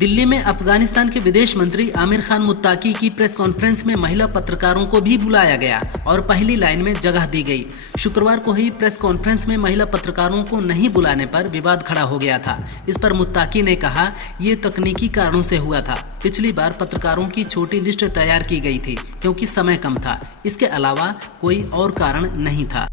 दिल्ली में अफगानिस्तान के विदेश मंत्री आमिर खान मुत्ताकी की प्रेस कॉन्फ्रेंस में महिला पत्रकारों को भी बुलाया गया और पहली लाइन में जगह दी गई। शुक्रवार को ही प्रेस कॉन्फ्रेंस में महिला पत्रकारों को नहीं बुलाने पर विवाद खड़ा हो गया था। इस पर मुत्ताकी ने कहा, ये तकनीकी कारणों से हुआ था। पिछली बार पत्रकारों की छोटी लिस्ट तैयार की गई थी क्योंकि समय कम था। इसके अलावा कोई और कारण नहीं था।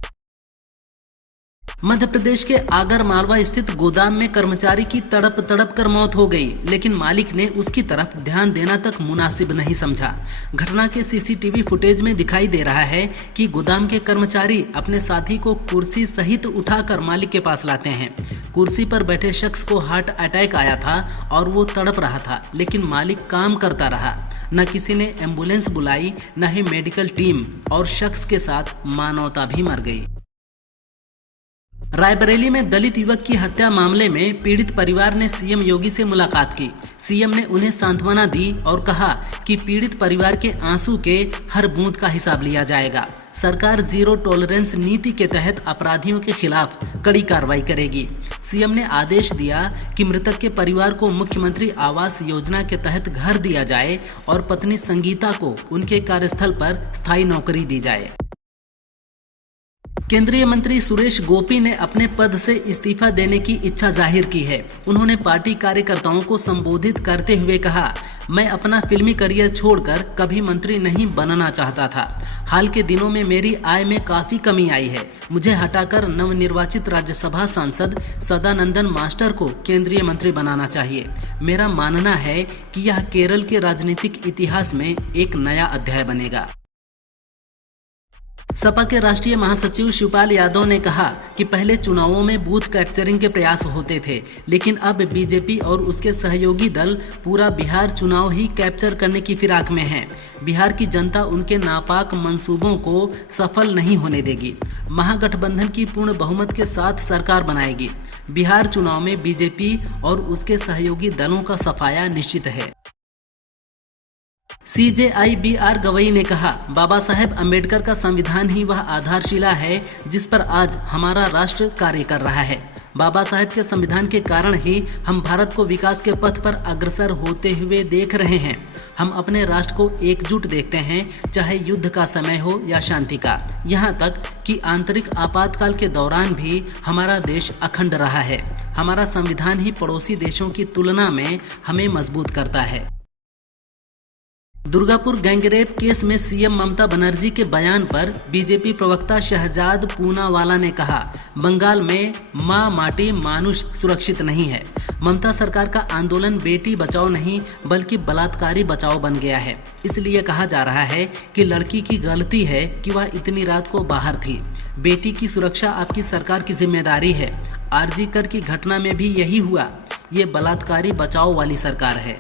मध्य प्रदेश के आगर मालवा स्थित गोदाम में कर्मचारी की तड़प तड़प कर मौत हो गई, लेकिन मालिक ने उसकी तरफ ध्यान देना तक मुनासिब नहीं समझा। घटना के सीसीटीवी फुटेज में दिखाई दे रहा है कि गोदाम के कर्मचारी अपने साथी को कुर्सी सहित उठाकर मालिक के पास लाते हैं। कुर्सी पर बैठे शख्स को हार्ट अटैक आया था और वो तड़प रहा था, लेकिन मालिक काम करता रहा। न किसी ने एम्बुलेंस बुलाई, न ही मेडिकल टीम, और शख्स के साथ मानवता भी मर गई। रायबरेली में दलित युवक की हत्या मामले में पीड़ित परिवार ने सीएम योगी से मुलाकात की। सीएम ने उन्हें सांत्वना दी और कहा कि पीड़ित परिवार के आंसू के हर बूंद का हिसाब लिया जाएगा। सरकार जीरो टॉलरेंस नीति के तहत अपराधियों के खिलाफ कड़ी कार्रवाई करेगी। सीएम ने आदेश दिया कि मृतक के परिवार को मुख्यमंत्री आवास योजना के तहत घर दिया जाए और पत्नी संगीता को उनके कार्यस्थल पर स्थायी नौकरी दी जाए। केंद्रीय मंत्री सुरेश गोपी ने अपने पद से इस्तीफा देने की इच्छा जाहिर की है। उन्होंने पार्टी कार्यकर्ताओं को संबोधित करते हुए कहा, मैं अपना फिल्मी करियर छोड़कर कभी मंत्री नहीं बनना चाहता था। हाल के दिनों में मेरी आय में काफी कमी आई है। मुझे हटाकर नवनिर्वाचित राज्यसभा सांसद सदानंदन मास्टर को केंद्रीय मंत्री बनाना चाहिए। मेरा मानना है कि यह केरल के राजनीतिक इतिहास में एक नया अध्याय बनेगा। सपा के राष्ट्रीय महासचिव शिवपाल यादव ने कहा कि पहले चुनावों में बूथ कैप्चरिंग के प्रयास होते थे, लेकिन अब बीजेपी और उसके सहयोगी दल पूरा बिहार चुनाव ही कैप्चर करने की फिराक में है। बिहार की जनता उनके नापाक मंसूबों को सफल नहीं होने देगी। महागठबंधन की पूर्ण बहुमत के साथ सरकार बनाएगी। बिहार चुनाव में बीजेपी और उसके सहयोगी दलों का सफाया निश्चित है। CJI-BR गवई ने कहा, बाबा साहेब अम्बेडकर का संविधान ही वह आधारशिला है जिस पर आज हमारा राष्ट्र कार्य कर रहा है। बाबा साहेब के संविधान के कारण ही हम भारत को विकास के पथ पर अग्रसर होते हुए देख रहे हैं। हम अपने राष्ट्र को एकजुट देखते हैं, चाहे युद्ध का समय हो या शांति का। यहाँ तक कि आंतरिक आपातकाल के दौरान भी हमारा देश अखंड रहा है। हमारा संविधान ही पड़ोसी देशों की तुलना में हमें मजबूत करता है। दुर्गापुर गैंगरेप केस में सीएम ममता बनर्जी के बयान पर बीजेपी प्रवक्ता शहजाद पूनावाला ने कहा, बंगाल में माँ माटी मानुष सुरक्षित नहीं है। ममता सरकार का आंदोलन बेटी बचाओ नहीं बल्कि बलात्कारी बचाओ बन गया है। इसलिए कहा जा रहा है कि लड़की की गलती है कि वह इतनी रात को बाहर थी। बेटी की सुरक्षा आपकी सरकार की जिम्मेदारी है। आरजी कर की घटना में भी यही हुआ। ये बलात्कारी बचाओ वाली सरकार है।